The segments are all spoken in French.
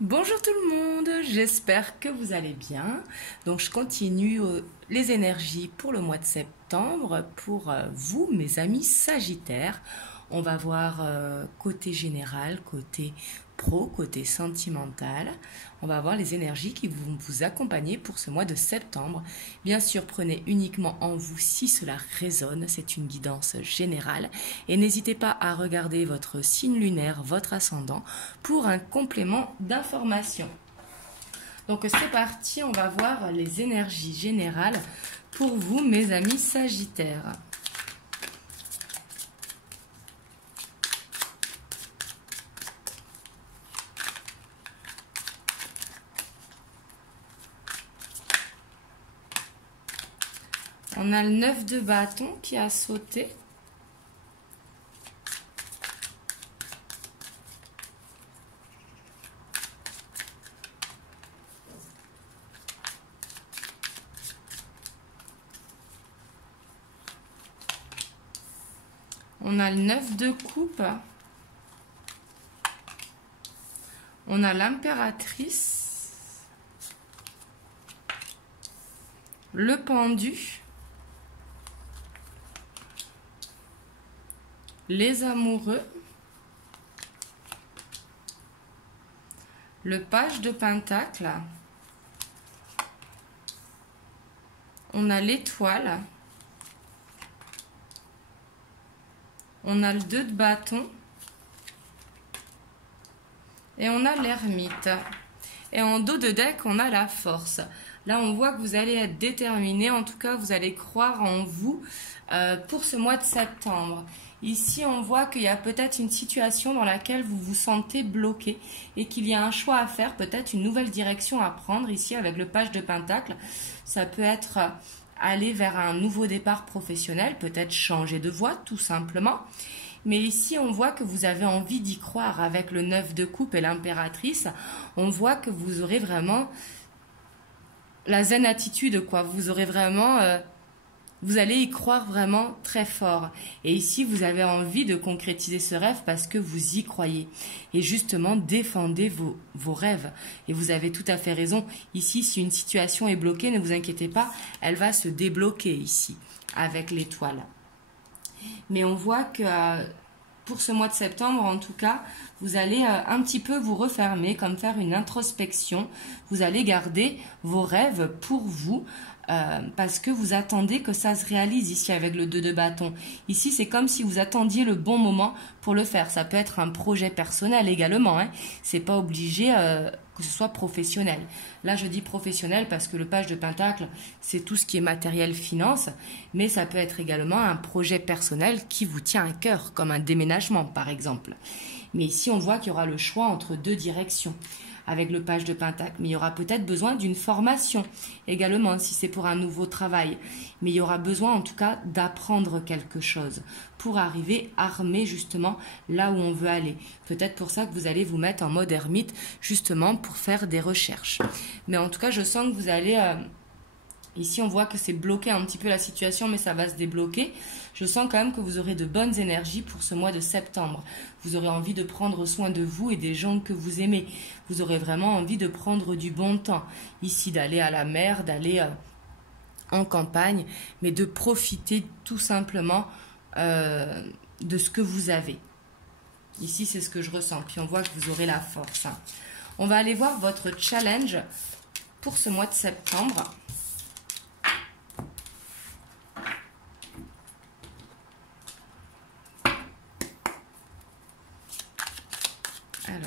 Bonjour tout le monde, j'espère que vous allez bien. Donc je continue les énergies pour le mois de septembre pour vous, mes amis Sagittaires. On va voir côté général, côté pro, côté sentimental. On va voir les énergies qui vont vous accompagner pour ce mois de septembre. Bien sûr, prenez uniquement en vous si cela résonne. C'est une guidance générale. Et n'hésitez pas à regarder votre signe lunaire, votre ascendant, pour un complément d'information. Donc c'est parti, on va voir les énergies générales pour vous, mes amis Sagittaires. On a le 9 de bâton qui a sauté. On a le 9 de coupe. On a l'impératrice. Le pendu. Les amoureux. Le page de pentacle. On a l'étoile. On a le 2 de bâton. Et on a l'ermite. Et en dos de deck, on a la force. Là, on voit que vous allez être déterminé. En tout cas, vous allez croire en vous pour ce mois de septembre. Ici, on voit qu'il y a peut-être une situation dans laquelle vous vous sentez bloqué et qu'il y a un choix à faire, peut-être une nouvelle direction à prendre. Ici, avec le page de pentacle, ça peut être aller vers un nouveau départ professionnel, peut-être changer de voie, tout simplement. Mais ici, on voit que vous avez envie d'y croire avec le 9 de coupe et l'impératrice. On voit que vous aurez vraiment la zen attitude, quoi. Vous aurez vraiment... vous allez y croire vraiment très fort. Et ici, vous avez envie de concrétiser ce rêve parce que vous y croyez. Et justement, défendez vos rêves. Et vous avez tout à fait raison. Ici, si une situation est bloquée, ne vous inquiétez pas, elle va se débloquer ici, avec l'étoile. Mais on voit que pour ce mois de septembre, en tout cas, vous allez un petit peu vous refermer, comme faire une introspection. Vous allez garder vos rêves pour vous. Parce que vous attendez que ça se réalise ici avec le 2 de bâton. Ici, c'est comme si vous attendiez le bon moment pour le faire. Ça peut être un projet personnel également. Hein. C'est pas obligé que ce soit professionnel. Là, je dis professionnel parce que le page de pentacle, c'est tout ce qui est matériel, finance. Mais ça peut être également un projet personnel qui vous tient à cœur, comme un déménagement, par exemple. Mais ici, on voit qu'il y aura le choix entre deux directions avec le page de pentacle. Mais il y aura peut-être besoin d'une formation également, si c'est pour un nouveau travail. Mais il y aura besoin en tout cas d'apprendre quelque chose pour arriver armé justement là où on veut aller. Peut-être pour ça que vous allez vous mettre en mode ermite justement pour faire des recherches. Mais en tout cas, je sens que vous allez... Ici, on voit que c'est bloqué un petit peu la situation, mais ça va se débloquer. Je sens quand même que vous aurez de bonnes énergies pour ce mois de septembre. Vous aurez envie de prendre soin de vous et des gens que vous aimez. Vous aurez vraiment envie de prendre du bon temps. Ici, d'aller à la mer, d'aller en campagne, mais de profiter tout simplement de ce que vous avez. Ici, c'est ce que je ressens. Puis on voit que vous aurez la force. Hein. On va aller voir votre challenge pour ce mois de septembre. Alors,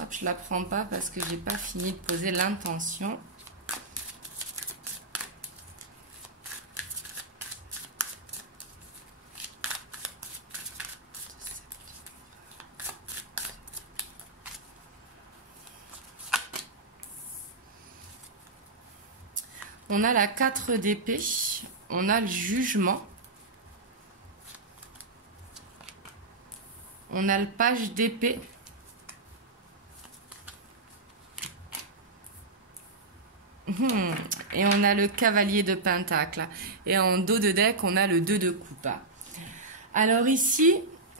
hop, je la prends pas parce que j'ai pas fini de poser l'intention. On a la 4 d'épée, on a le jugement, on a le page d'épée, et on a le cavalier de pentacle. Et en dos de deck, on a le 2 de coupe. Alors ici,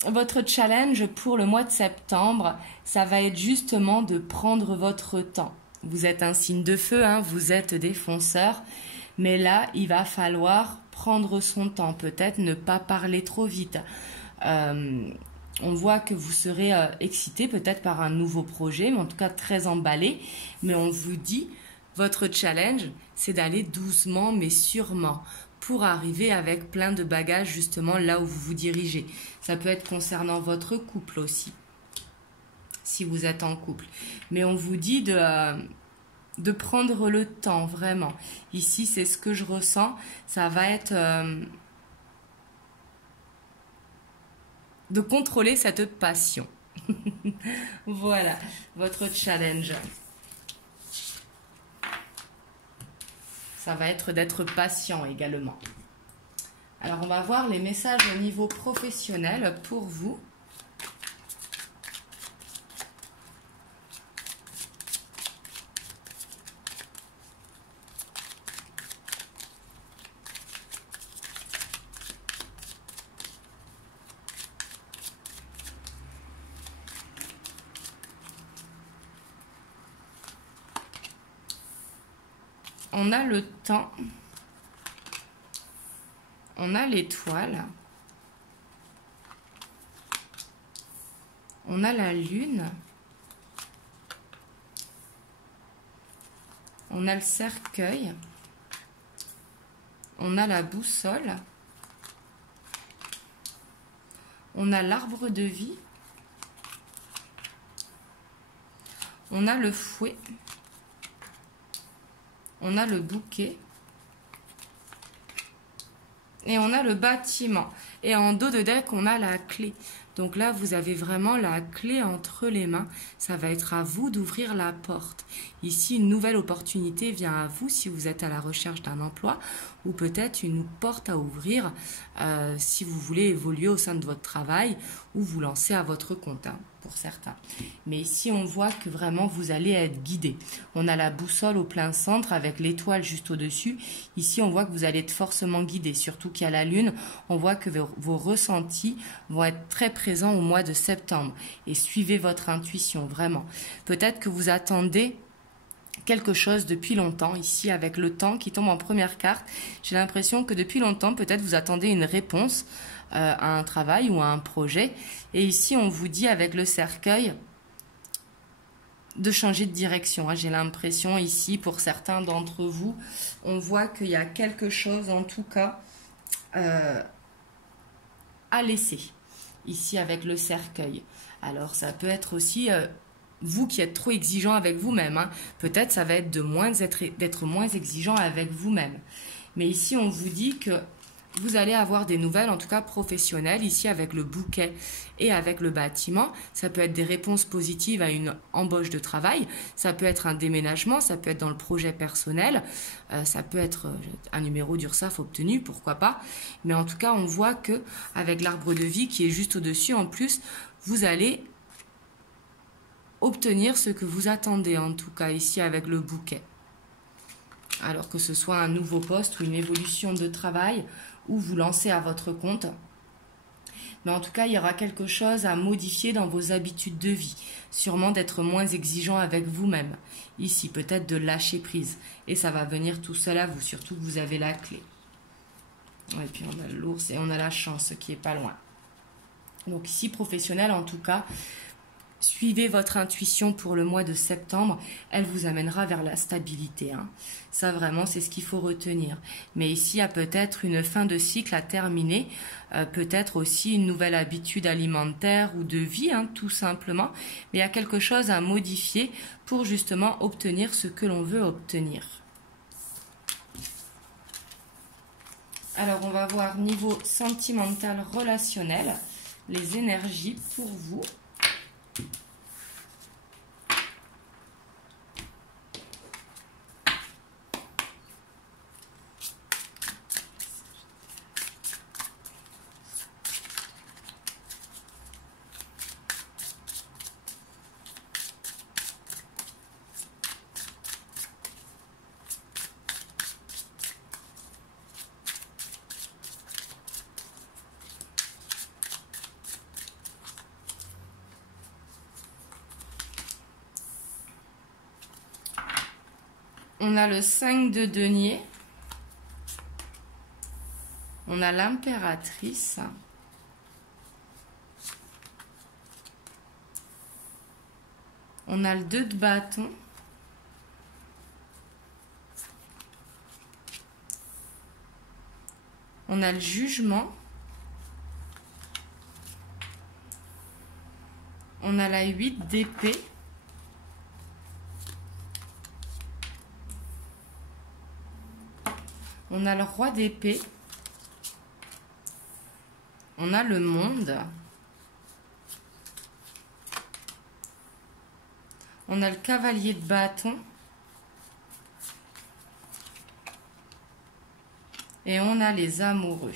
votre challenge pour le mois de septembre, ça va être justement de prendre votre temps. Vous êtes un signe de feu, hein, vous êtes des fonceurs, mais là, il va falloir prendre son temps, peut-être ne pas parler trop vite. On voit que vous serez excité peut-être par un nouveau projet, mais en tout cas très emballé. Mais on vous dit, votre challenge, c'est d'aller doucement mais sûrement pour arriver avec plein de bagages justement là où vous vous dirigez. Ça peut être concernant votre couple aussi, si vous êtes en couple. Mais on vous dit de prendre le temps, vraiment. Ici, c'est ce que je ressens. Ça va être de contrôler cette passion. Voilà, votre challenge. Ça va être d'être patient également. Alors, on va voir les messages au niveau professionnel pour vous. On a le temps, on a l'étoile, on a la lune, on a le cercueil, on a la boussole, on a l'arbre de vie, on a le fouet, on a le bouquet et on a le bâtiment. Et en dos de deck, on a la clé. Donc là, vous avez vraiment la clé entre les mains. Ça va être à vous d'ouvrir la porte. Ici, une nouvelle opportunité vient à vous si vous êtes à la recherche d'un emploi ou peut-être une porte à ouvrir si vous voulez évoluer au sein de votre travail ou vous lancer à votre compte, hein, pour certains. Mais ici, on voit que vraiment, vous allez être guidé. On a la boussole au plein centre avec l'étoile juste au-dessus. Ici, on voit que vous allez être forcément guidé, surtout qu'il y a la lune. On voit que vos ressentis vont être très présents au mois de septembre. Et suivez votre intuition, vraiment. Peut-être que vous attendez quelque chose depuis longtemps, ici avec le temps qui tombe en première carte. J'ai l'impression que depuis longtemps, peut-être vous attendez une réponse à un travail ou à un projet. Et ici, on vous dit avec le cercueil de changer de direction. J'ai l'impression ici, pour certains d'entre vous, on voit qu'il y a quelque chose en tout cas à laisser. Ici avec le cercueil. Alors ça peut être aussi vous qui êtes trop exigeant avec vous-même, hein. Peut-être ça va être d'être moins exigeant avec vous-même. Mais ici, on vous dit que vous allez avoir des nouvelles, en tout cas professionnelles, ici avec le bouquet et avec le bâtiment. Ça peut être des réponses positives à une embauche de travail, ça peut être un déménagement, ça peut être dans le projet personnel, ça peut être un numéro d'URSSAF obtenu, pourquoi pas. Mais en tout cas, on voit que avec l'arbre de vie qui est juste au-dessus, en plus, vous allez obtenir ce que vous attendez, en tout cas ici avec le bouquet. Alors que ce soit un nouveau poste ou une évolution de travail ou vous lancez à votre compte. Mais en tout cas, il y aura quelque chose à modifier dans vos habitudes de vie. Sûrement d'être moins exigeant avec vous-même. Ici, peut-être de lâcher prise. Et ça va venir tout seul à vous, surtout que vous avez la clé. Et puis on a l'ours et on a la chance qui est pas loin. Donc ici, professionnel en tout cas, suivez votre intuition pour le mois de septembre, elle vous amènera vers la stabilité, hein. Ça vraiment, c'est ce qu'il faut retenir. Mais ici, il y a peut-être une fin de cycle à terminer, peut-être aussi une nouvelle habitude alimentaire ou de vie, hein, tout simplement. Mais il y a quelque chose à modifier pour justement obtenir ce que l'on veut obtenir. Alors, on va voir niveau sentimental relationnel, les énergies pour vous. On a le 5 de denier. On a l'impératrice. On a le 2 de bâton. On a le jugement. On a la 8 d'épée. On a le roi d'épée. On a le monde. On a le cavalier de bâton. Et on a les amoureux.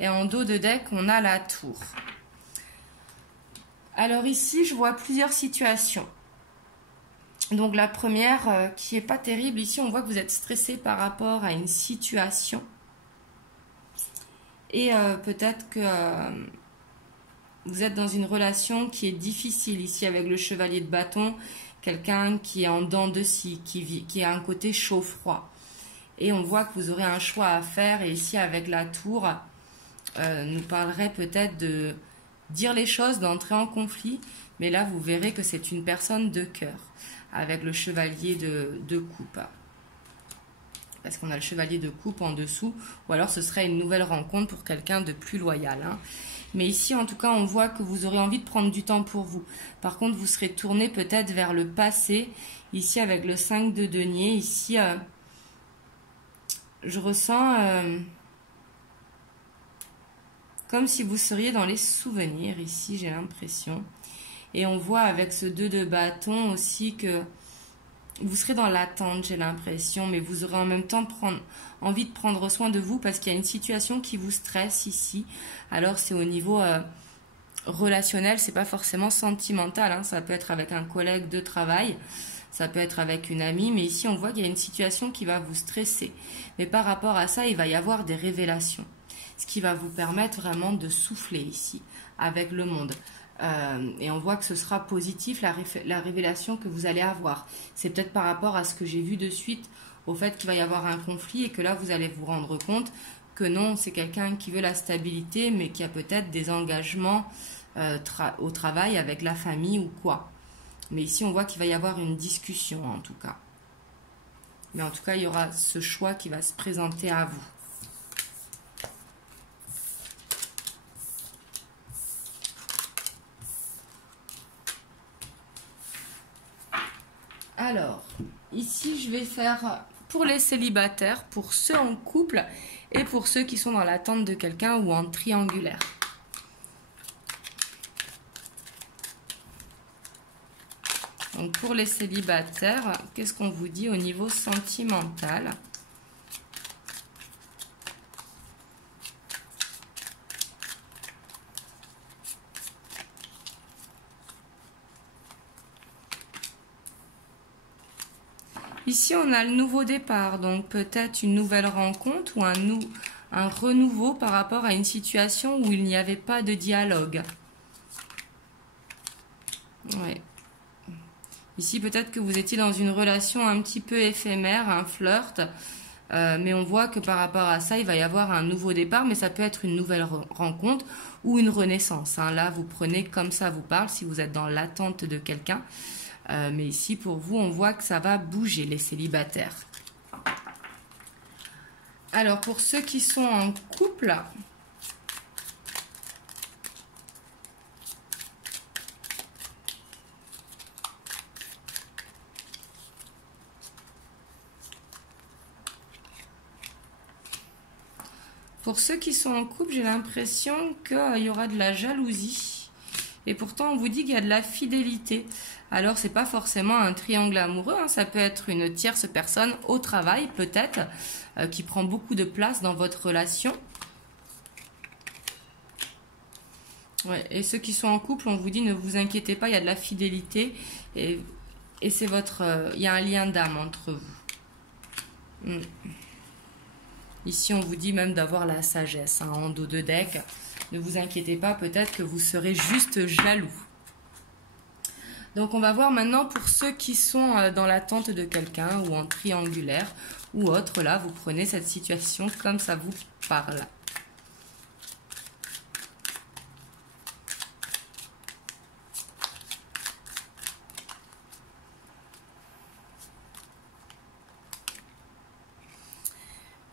Et en dos de deck, on a la tour. Alors ici, je vois plusieurs situations. Donc la première qui est pas terrible, ici on voit que vous êtes stressé par rapport à une situation. Et peut-être que vous êtes dans une relation qui est difficile ici avec le chevalier de bâton. Quelqu'un qui est en dents de scie, qui a un côté chaud-froid. Et on voit que vous aurez un choix à faire. Et ici avec la tour, nous parlerait peut-être de dire les choses, d'entrer en conflit. Mais là vous verrez que c'est une personne de cœur. Avec le chevalier de coupe. Parce qu'on a le chevalier de coupe en dessous. Ou alors ce serait une nouvelle rencontre pour quelqu'un de plus loyal. Hein. Mais ici, en tout cas, on voit que vous aurez envie de prendre du temps pour vous. Par contre, vous serez tourné peut-être vers le passé. Ici, avec le 5 de denier. Ici, je ressens comme si vous seriez dans les souvenirs. Ici, j'ai l'impression. Et on voit avec ce 2 de bâton aussi que vous serez dans l'attente, j'ai l'impression, mais vous aurez en même temps envie de prendre soin de vous parce qu'il y a une situation qui vous stresse ici. Alors c'est au niveau relationnel, c'est pas forcément sentimental, hein. Ça peut être avec un collègue de travail, ça peut être avec une amie, mais ici on voit qu'il y a une situation qui va vous stresser. Mais par rapport à ça, il va y avoir des révélations, ce qui va vous permettre vraiment de souffler ici avec le monde. Et on voit que ce sera positif la révélation que vous allez avoir. C'est peut-être par rapport à ce que j'ai vu de suite, au fait qu'il va y avoir un conflit et que là vous allez vous rendre compte que non, c'est quelqu'un qui veut la stabilité mais qui a peut-être des engagements au travail avec la famille ou quoi. Mais ici on voit qu'il va y avoir une discussion en tout cas. Mais en tout cas il y aura ce choix qui va se présenter à vous. Alors, ici, je vais faire pour les célibataires, pour ceux en couple et pour ceux qui sont dans l'attente de quelqu'un ou en triangulaire. Donc, pour les célibataires, qu'est-ce qu'on vous dit au niveau sentimental ? Ici, on a le nouveau départ, donc peut-être une nouvelle rencontre ou un renouveau par rapport à une situation où il n'y avait pas de dialogue. Ouais. Ici, peut-être que vous étiez dans une relation un petit peu éphémère, un flirt, mais on voit que par rapport à ça, il va y avoir un nouveau départ, mais ça peut être une nouvelle rencontre ou une renaissance. Hein. Là, vous prenez comme ça vous parle, si vous êtes dans l'attente de quelqu'un. Mais ici, pour vous, on voit que ça va bouger, les célibataires. Alors, pour ceux qui sont en couple, j'ai l'impression qu'il y aura de la jalousie. Et pourtant, on vous dit qu'il y a de la fidélité. Alors, c'est pas forcément un triangle amoureux, hein. Ça peut être une tierce personne au travail, peut-être, qui prend beaucoup de place dans votre relation. Ouais, et ceux qui sont en couple, on vous dit, ne vous inquiétez pas, il y a de la fidélité. Et c'est il y a un lien d'âme entre vous. Ici, on vous dit même d'avoir la sagesse, hein, en dos de deck. Ne vous inquiétez pas, peut-être que vous serez juste jaloux. Donc on va voir maintenant pour ceux qui sont dans l'attente de quelqu'un ou en triangulaire ou autre. Là, vous prenez cette situation comme ça vous parle.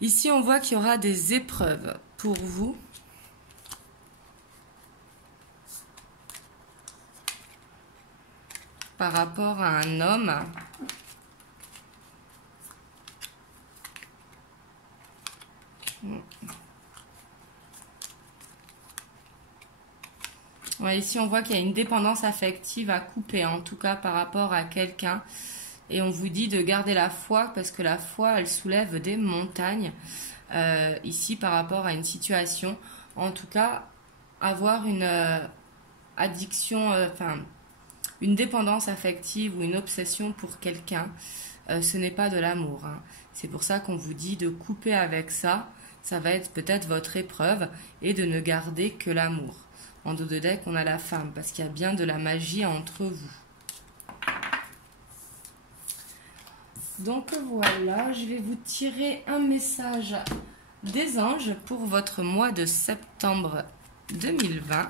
Ici, on voit qu'il y aura des épreuves pour vous. Par rapport à un homme. Ouais, ici, on voit qu'il y a une dépendance affective à couper, en tout cas par rapport à quelqu'un. Et on vous dit de garder la foi, parce que la foi, elle soulève des montagnes. Ici, par rapport à une situation. En tout cas, avoir une addiction, une dépendance affective ou une obsession pour quelqu'un, ce n'est pas de l'amour. Hein. C'est pour ça qu'on vous dit de couper avec ça. Ça va être peut-être votre épreuve et de ne garder que l'amour. En dos de deck, on a la femme parce qu'il y a bien de la magie entre vous. Donc voilà, je vais vous tirer un message des anges pour votre mois de septembre 2020.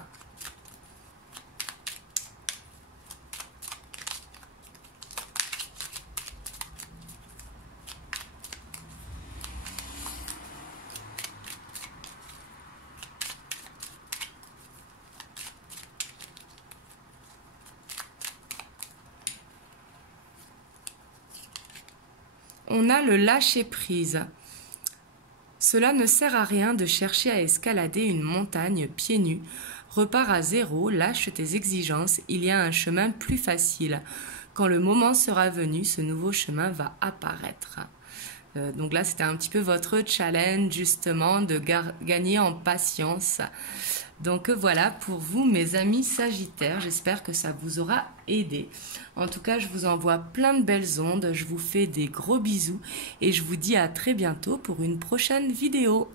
On a le lâcher-prise. Cela ne sert à rien de chercher à escalader une montagne pieds nus. Repars à zéro, lâche tes exigences, il y a un chemin plus facile. Quand le moment sera venu, ce nouveau chemin va apparaître. Donc là, c'était un petit peu votre challenge, justement, de gagner en patience. Donc voilà pour vous, mes amis Sagittaires. J'espère que ça vous aura aidé. En tout cas, je vous envoie plein de belles ondes. Je vous fais des gros bisous et je vous dis à très bientôt pour une prochaine vidéo.